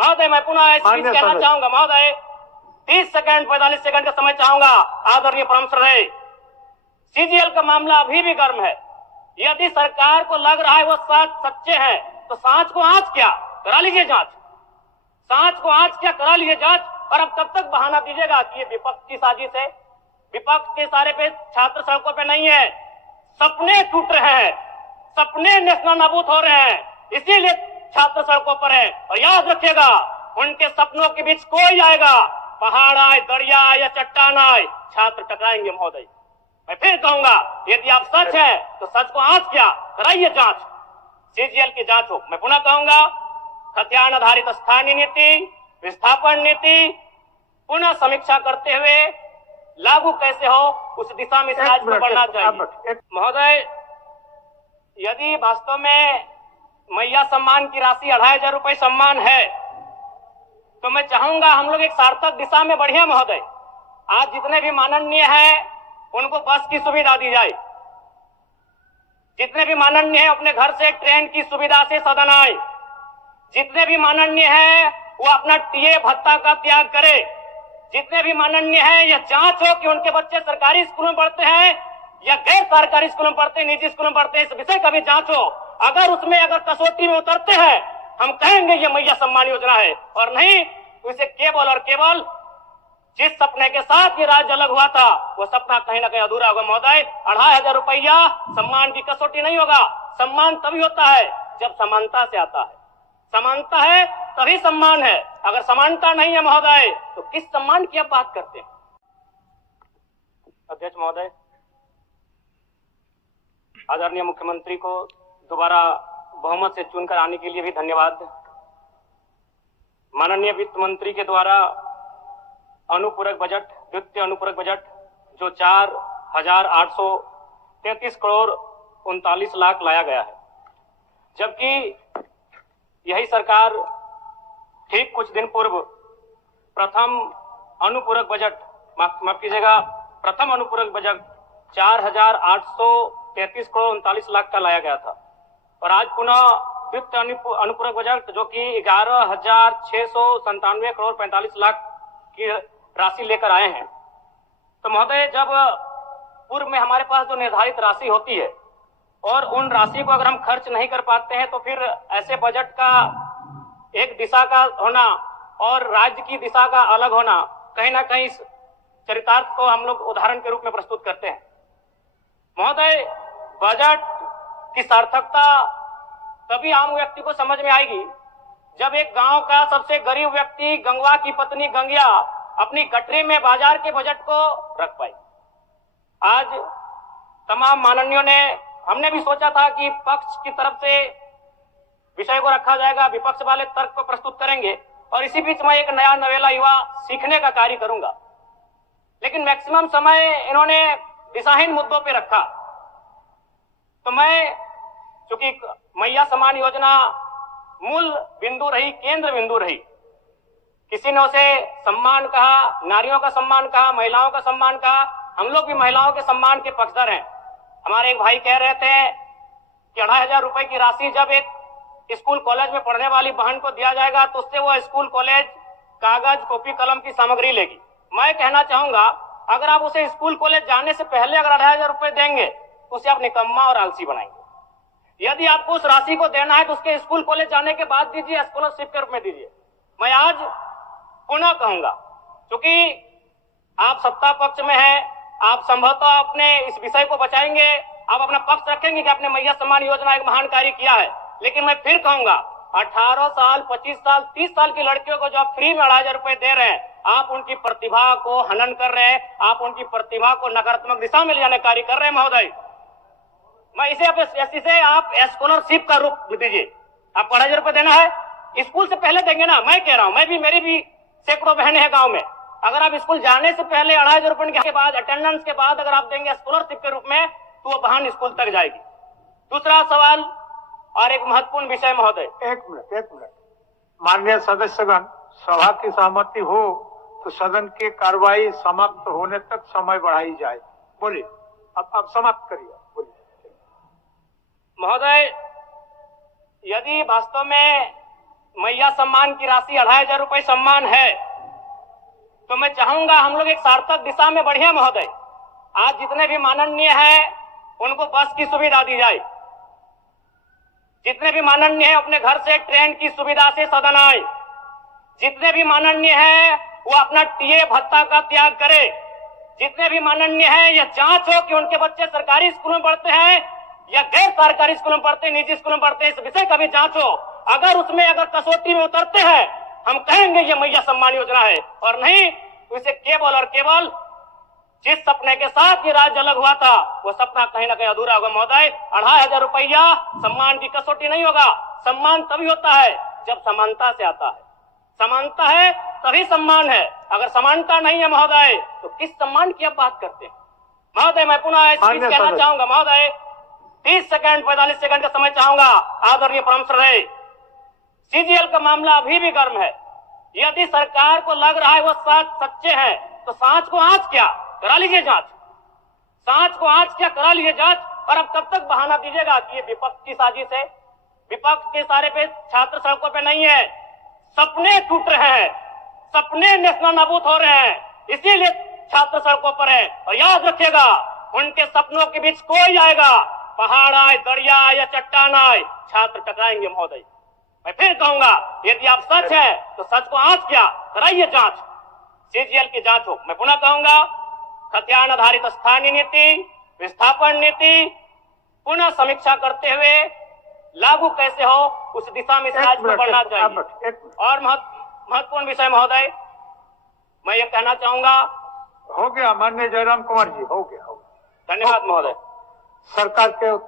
महोदय मैं पुनः इस चीज कहना चाहूंगा महोदय, 30 सेकंड 45 सेकंड का समय चाहूंगा। आदरणीय परम श्रद्धेय, सीजीएल का मामला अभी भी गर्म है। यदि सरकार को लग रहा है वो सच्चे हैं तो सांच को आंच क्या करा लीजिए जांच, सांच को आंच क्या करा लीजिए जांच। और अब कब तक बहाना दीजिएगा कि ये विपक्ष की साजिश है? विपक्ष के सारे पे छात्र सड़कों पे नहीं है, सपने टूट रहे हैं, सपने नेस्तनाबूद नाबूद हो रहे हैं, इसीलिए छात्र सड़कों पर है। और याद रखिएगा, उनके सपनों के बीच कोई आएगा, पहाड़ आए, दरिया या चट्टान आए, छात्र टकराएंगे। महोदय मैं फिर कहूंगा, यदि आप सच है तो सच को आंच क्या कराइए जांच, सीजीएल की जांच हो। मैं पुनः कहूंगा, खतियान आधारित स्थानीय नीति, विस्थापन नीति पुनः समीक्षा करते हुए लागू कैसे हो, उस दिशा में राज्य को बढ़ना चाहिए। महोदय, यदि वास्तव में मैया सम्मान की राशि 2500 रुपए सम्मान है तो मैं चाहूंगा हम लोग एक सार्थक दिशा में बढ़िया। महोदय, आज जितने भी माननीय हैं उनको बस की सुविधा दी जाए, जितने भी माननीय हैं अपने घर से ट्रेन की सुविधा से सदन आए, जितने भी माननीय हैं वो अपना टीए भत्ता का त्याग करे, जितने भी माननीय हैं यह जांच हो कि उनके बच्चे सरकारी स्कूलों में पढ़ते हैं या गैर सरकारी स्कूलों में पढ़ते हैं, निजी स्कूलों में पढ़ते हैं, इस विषय का भी जांच हो। अगर उसमें अगर कसौटी में उतरते हैं हम कहेंगे ये मैया सम्मान योजना है, और नहीं तो इसे केवल और केवल जिस सपने के साथ ये राज्य अलग हुआ था वो सपना कहीं ना कहीं अधूरा होगा। महोदय, 2500 रुपया सम्मान की कसौटी नहीं होगा। सम्मान तभी होता है जब समानता से आता है, समानता है तभी सम्मान है। अगर समानता नहीं है महोदय तो किस सम्मान की आप बात करते हैं? अध्यक्ष महोदय, आदरणीय मुख्यमंत्री को दोबारा बहुमत से चुनकर आने के लिए भी धन्यवाद। माननीय वित्त मंत्री के द्वारा अनुपूरक बजट, द्वितीय अनुपूरक बजट जो 4,833 करोड़ 39 लाख लाया गया है, जबकि यही सरकार ठीक कुछ दिन पूर्व प्रथम अनुपूरक बजट, माफ कीजिएगा, प्रथम अनुपूरक बजट 4,833 करोड़ 39 लाख का लाया गया था, और आज पुनः द्वितीय अनुपूरक बजट जो कि 11,697 करोड़ 45 लाख की राशि लेकर आए हैं। तो महोदय, जब पूर्व में हमारे पास जो निर्धारित राशि होती है और उन राशि को अगर हम खर्च नहीं कर पाते हैं तो फिर ऐसे बजट का एक दिशा का होना और राज्य की दिशा का अलग होना, कहीं ना कहीं चरितार्थ को हम लोग उदाहरण के रूप में प्रस्तुत करते हैं। महोदय, बजट की सार्थकता तभी आम व्यक्ति को समझ में आएगी जब एक गांव का सबसे गरीब व्यक्ति, गंगवा की पत्नी गंगिया, अपनी गठरी में बाजार के बजट को रख पाई। आज तमाम माननीयों ने, हमने भी सोचा था कि पक्ष की तरफ से विषय को रखा जाएगा, विपक्ष वाले तर्क को प्रस्तुत करेंगे और इसी बीच में एक नया नवेला युवा सीखने का कार्य करूंगा, लेकिन मैक्सिमम समय इन्होंने दिशाहीन मुद्दों पे रखा। तो मैं, चूंकि मैया सम्मान योजना मूल बिंदु रही, केंद्र बिंदु रही, किसी ने उसे सम्मान कहा, नारियों का सम्मान कहा, महिलाओं का सम्मान कहा, हम लोग भी महिलाओं के सम्मान के पक्षधर हैं। हमारे एक भाई कह रहे थे कि 2500 रुपए की राशि जब एक स्कूल कॉलेज में पढ़ने वाली बहन को दिया जाएगा तो उससे वो स्कूल कॉलेज कागज कॉपी कलम की सामग्री लेगी। मैं कहना चाहूंगा, अगर आप उसे स्कूल कॉलेज जाने से पहले अगर 2500 रुपए देंगे तो उसे आप निकम्मा और आलसी बनाएंगे। यदि आपको उस राशि को देना है तो उसके स्कूल कॉलेज जाने के बाद दीजिए, स्कॉलरशिप के रूप में दीजिए। मैं आज पुनः कहूंगा, क्योंकि आप सत्ता पक्ष में हैं, आप संभवतः अपने इस विषय को बचाएंगे, आप अपना पक्ष रखेंगे कि आपने मैया सम्मान योजना एक महान कार्य किया है, लेकिन मैं फिर कहूंगा 18 साल 25 साल 30 साल की लड़कियों को जो आप फ्री में 2500 रुपए दे रहे हैं, आप उनकी प्रतिभा को हनन कर रहे हैं, आप उनकी प्रतिभा को नकारात्मक दिशा में ले जाने कार्य कर रहे हैं। महोदय, मैं इसे आप स्कॉलरशिप का रूप दीजिए। आप 2500 रुपए देना है, स्कूल से पहले देंगे ना। मैं कह रहा हूं, मेरी भी सैकड़ों बहनें हैं गांव में, अगर आप स्कूल जाने से पहले 2500 रुपए के बाद अटेंडेंस के बाद अगर आप देंगे स्कॉलरशिप के रूप में तो वो बहन स्कूल तक जाएगी। दूसरा सवाल और एक महत्वपूर्ण विषय महोदय, एक मिनट माननीय सदस्यगण, सभा की सहमति हो तो सदन की कार्रवाई समाप्त होने तक समय बढ़ाई जाए। बोलिए, अब समाप्त करिए। बोलिए महोदय, यदि वास्तव में मैया सम्मान की राशि 2500 रुपए सम्मान है, तो मैं चाहूंगा हम लोग एक सार्थक दिशा में बढ़िया महोदय। आज जितने भी माननीय हैं उनको बस की सुविधा दी जाए, जितने भी माननीय हैं अपने घर से ट्रेन की सुविधा से सदन आए, जितने भी माननीय हैं वो अपना टीए भत्ता का त्याग करे, जितने भी माननीय हैं यह जांच हो कि उनके बच्चे सरकारी स्कूल में पढ़ते हैं या गैर सरकारी स्कूल में पढ़ते हैं, निजी स्कूल में पढ़ते हैं, इस विषय का भी जांच हो। अगर उसमें अगर कसौटी में उतरते हैं हम कहेंगे ये मैया सम्मान योजना है, और नहीं तो इसे केवल और केवल जिस सपने के साथ ये राज्य अलग हुआ था वो सपना कहीं ना कहीं अधूरा होगा महोदय। 2500 रुपया सम्मान की कसौटी नहीं होगा। सम्मान तभी होता है जब समानता से आता है, समानता है तभी सम्मान है। अगर समानता नहीं है महोदय तो किस सम्मान की आप बात करते हैं महोदय? मैं पुनः इस चीज कहना चाहूंगा महोदय, 30 सेकंड 45 सेकंड का समय चाहूंगा। आदरणीय परम श्रद्धेय, सीजीएल का मामला अभी भी गर्म है। यदि सरकार को लग रहा है वो सच्चे हैं तो सांच को आंच क्या करा लीजिए जांच, सांच को आंच क्या करा लीजिए जांच। और अब तब तक बहाना दीजिएगा कि ये विपक्ष की साजिश है, विपक्ष के सारे पे छात्र सड़कों पे नहीं है, सपने टूट रहे हैं, सपने नेस्ता नाबूद हो रहे हैं, इसीलिए छात्र सड़कों पर है। और याद रखिएगा उनके सपनों के बीच कोई आएगा, पहाड़ आए, दरिया आए या चट्टान आए, छात्र टकराएंगे महोदय। मैं फिर कहूंगा यदि आप सच है तो सच को आंच क्या कराइए जांच, सीजीएल की जांच हो। मैं पुनः कहूंगा खतियान आधारित स्थानीय नीति, विस्थापन नीति पुनः समीक्षा करते हुए लागू कैसे हो उस दिशा में राज्य को बढ़ना चाहिए। और महत्वपूर्ण विषय महोदय मैं ये कहना चाहूंगा, हो गया माननीय जयराम कुमार जी, हो गया। धन्यवाद महोदय। सरकार के